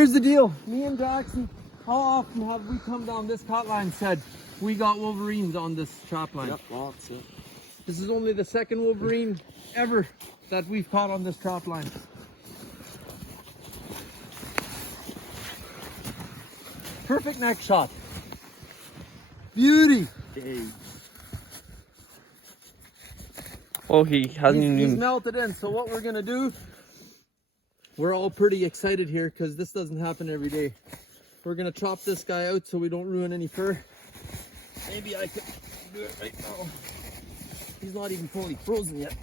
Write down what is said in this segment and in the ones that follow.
here's the deal. Me and Jackson, how often have we come down this cut line and said, we got Wolverines on this trap line? Yep, lots, yeah. This is only the second Wolverine ever that we've caught on this trap line. Perfect neck shot. Beauty. Hey. Oh, he hasn't He's even... melted in. So what we're gonna do, we're all pretty excited here because this doesn't happen every day. We're gonna chop this guy out so we don't ruin any fur. Maybe I could do it right now. He's not even fully frozen yet.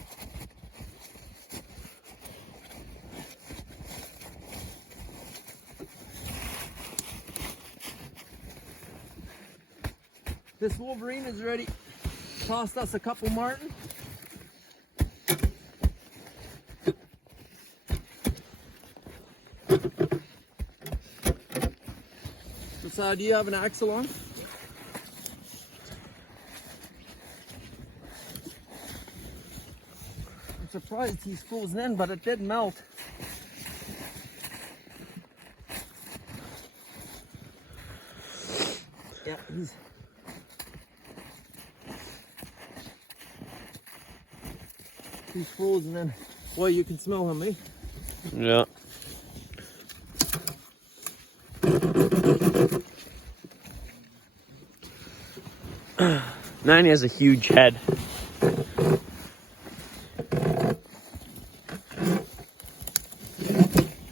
This Wolverine is ready. Cost us a couple martin. So do you have an axle on? I'm surprised he's frozen in, but it did melt. Yeah, he's frozen in. Boy, you can smell him, eh? Yeah. Man, he has a huge head. I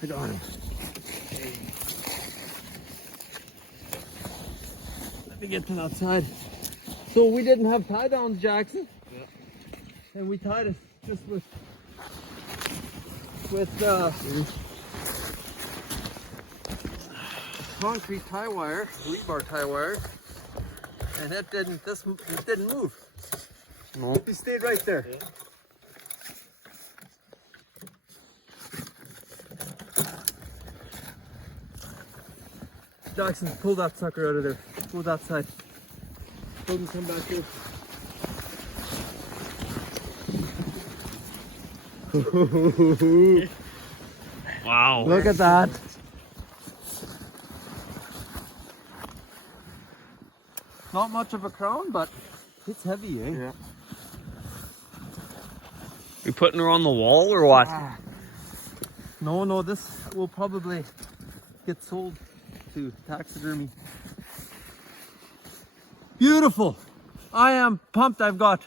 got him. Let me get to that side. So we didn't have tie downs, Jackson. Yeah. And we tied it just with concrete tie wire, rebar tie wire. And it didn't move. No. He stayed right there. Yeah. Jackson, pull that sucker out of there. Go that side. Hold him come back here. Wow. Look at that. Not much of a crown, but it's heavy, eh? Yeah. You putting her on the wall or what? No, this will probably get sold to taxidermy. Beautiful. I am pumped. I've got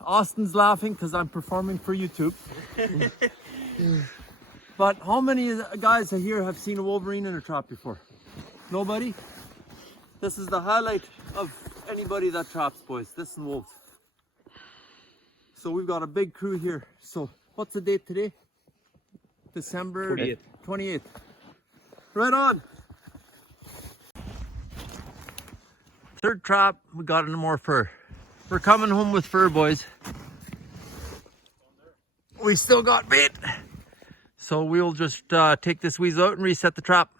Austin's laughing because I'm performing for YouTube. But how many guys here have seen a Wolverine in a trap before? Nobody? This is the highlight of anybody that traps, boys. This and wolves. So we've got a big crew here. So what's the date today? December 28th. 28th. Right on. Third trap, we got into more fur. We're coming home with fur, boys. We still got bait. So we'll just take this weasel out and reset the trap.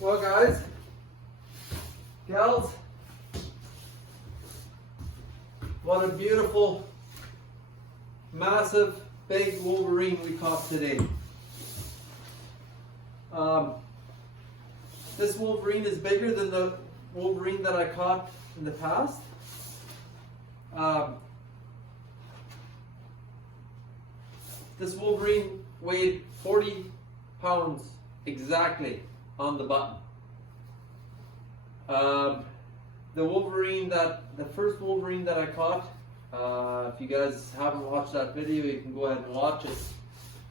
Well, guys, gals, what a beautiful, massive, big Wolverine we caught today. This Wolverine is bigger than the Wolverine that I caught in the past. This Wolverine weighed 40 pounds exactly on the button. The first Wolverine that I caught, if you guys haven't watched that video, you can go ahead and watch it.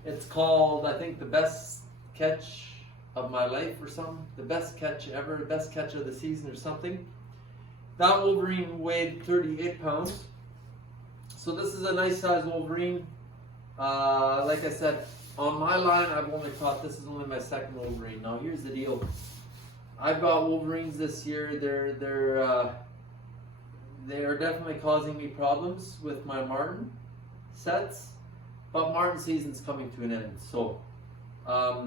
It's called, I think, the best catch of my life or something. The best catch ever, best catch of the season or something. That Wolverine weighed 38 pounds. So this is a nice size Wolverine. Like I said, on my line, I've only caught, this is only my second Wolverine. Now here's the deal. I've got Wolverines this year. They are definitely causing me problems with my marten sets, but marten season's coming to an end. So I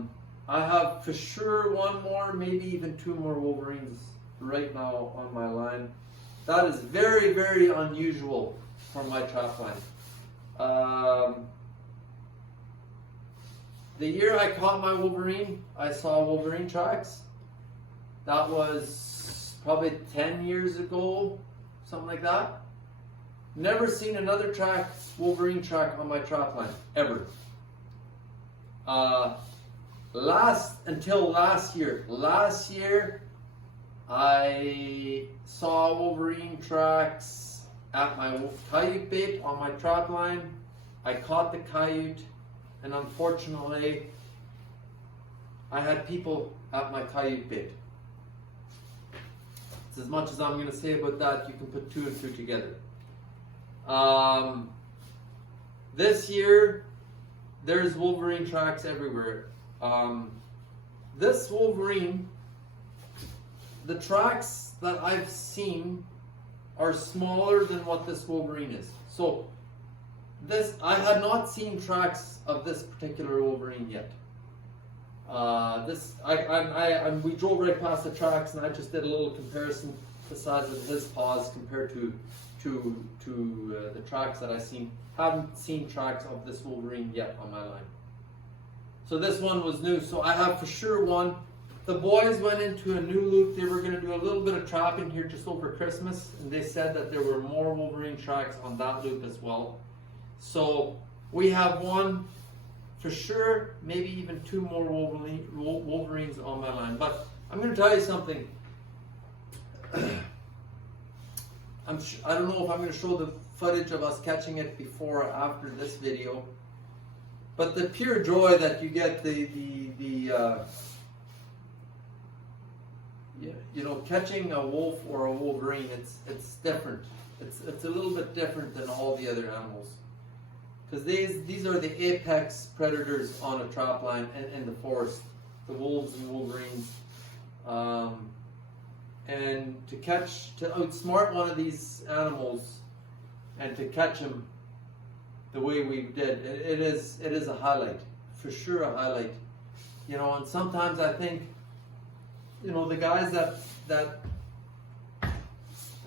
have for sure one more, maybe even two more Wolverines right now on my line. That is very, very unusual for my trap line. the year I caught my Wolverine, I saw Wolverine tracks. That was probably 10 years ago, something like that. Never seen another Wolverine track on my trap line, ever. Until last year. Last year, I saw Wolverine tracks at my coyote bait on my trap line. I caught the coyote, and unfortunately, I had people at my coyote bait. It's as much as I'm going to say about that. You can put 2 and 2 together. This year, there's Wolverine tracks everywhere. This Wolverine, the tracks that I've seen are smaller than what this Wolverine is. So, I had not seen tracks of this particular Wolverine yet. We drove right past the tracks, and I just did a little comparison the size of his paws compared to the tracks that I've seen. Haven't seen tracks of this Wolverine yet on my line. So this one was new. So I have for sure one. The boys went into a new loop. They were going to do a little bit of trapping here just over Christmas, and they said that there were more Wolverine tracks on that loop as well. So we have one for sure, maybe even 2 more Wolverines on my line. But I'm going to tell you something. I don't know if I'm going to show the footage of us catching it before or after this video, but the pure joy that you get, catching a wolf or a Wolverine, it's different. It's a little bit different than all the other animals, because these are the apex predators on a trap line in the forest, the wolves and Wolverines. And to outsmart one of these animals and to catch him the way we did, it is a highlight, for sure a highlight. And sometimes I think, the guys that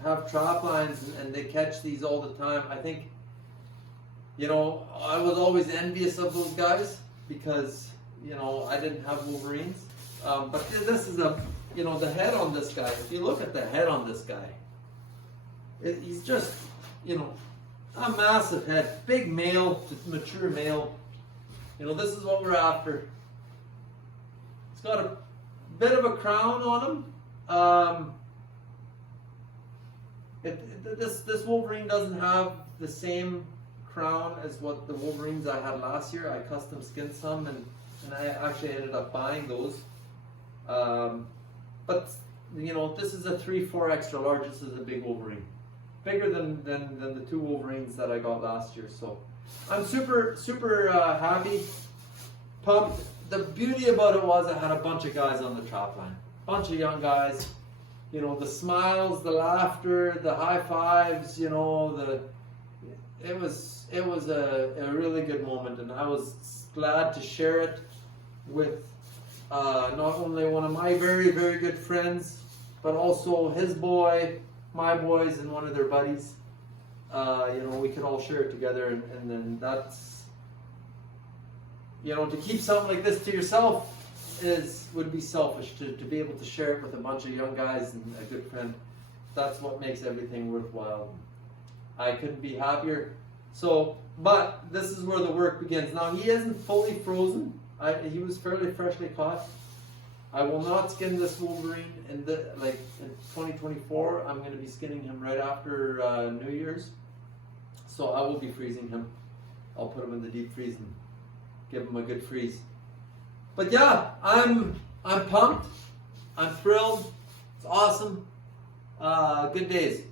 have trap lines and they catch these all the time, I think, I was always envious of those guys because, I didn't have Wolverines. But this is the head on this guy. If you look at the head on this guy, he's just, a massive head, big male, mature male. This is what we're after. He's got a bit of a crown on him. This Wolverine doesn't have the same crown as what the Wolverines I had last year. I custom skinned some, and I actually ended up buying those. But this is a 3-4 extra large. This is a big Wolverine, bigger than the 2 Wolverines that I got last year. So I'm super happy, pumped. The beauty about it was I had a bunch of guys on the trap line, bunch of young guys. The smiles, the laughter, the high fives. It was a really good moment, and I was glad to share it with not only one of my very, very good friends, but also his boy, my boys, and one of their buddies. We could all share it together, and then that's, to keep something like this to yourself would be selfish. To be able to share it with a bunch of young guys and a good friend, that's what makes everything worthwhile. I couldn't be happier. So, but this is where the work begins. Now, he isn't fully frozen. He was fairly freshly caught. I will not skin this Wolverine in 2024. I'm going to be skinning him right after New Year's. So I will be freezing him. I'll put him in the deep freeze and give him a good freeze. But yeah, I'm pumped. I'm thrilled. It's awesome. Good days.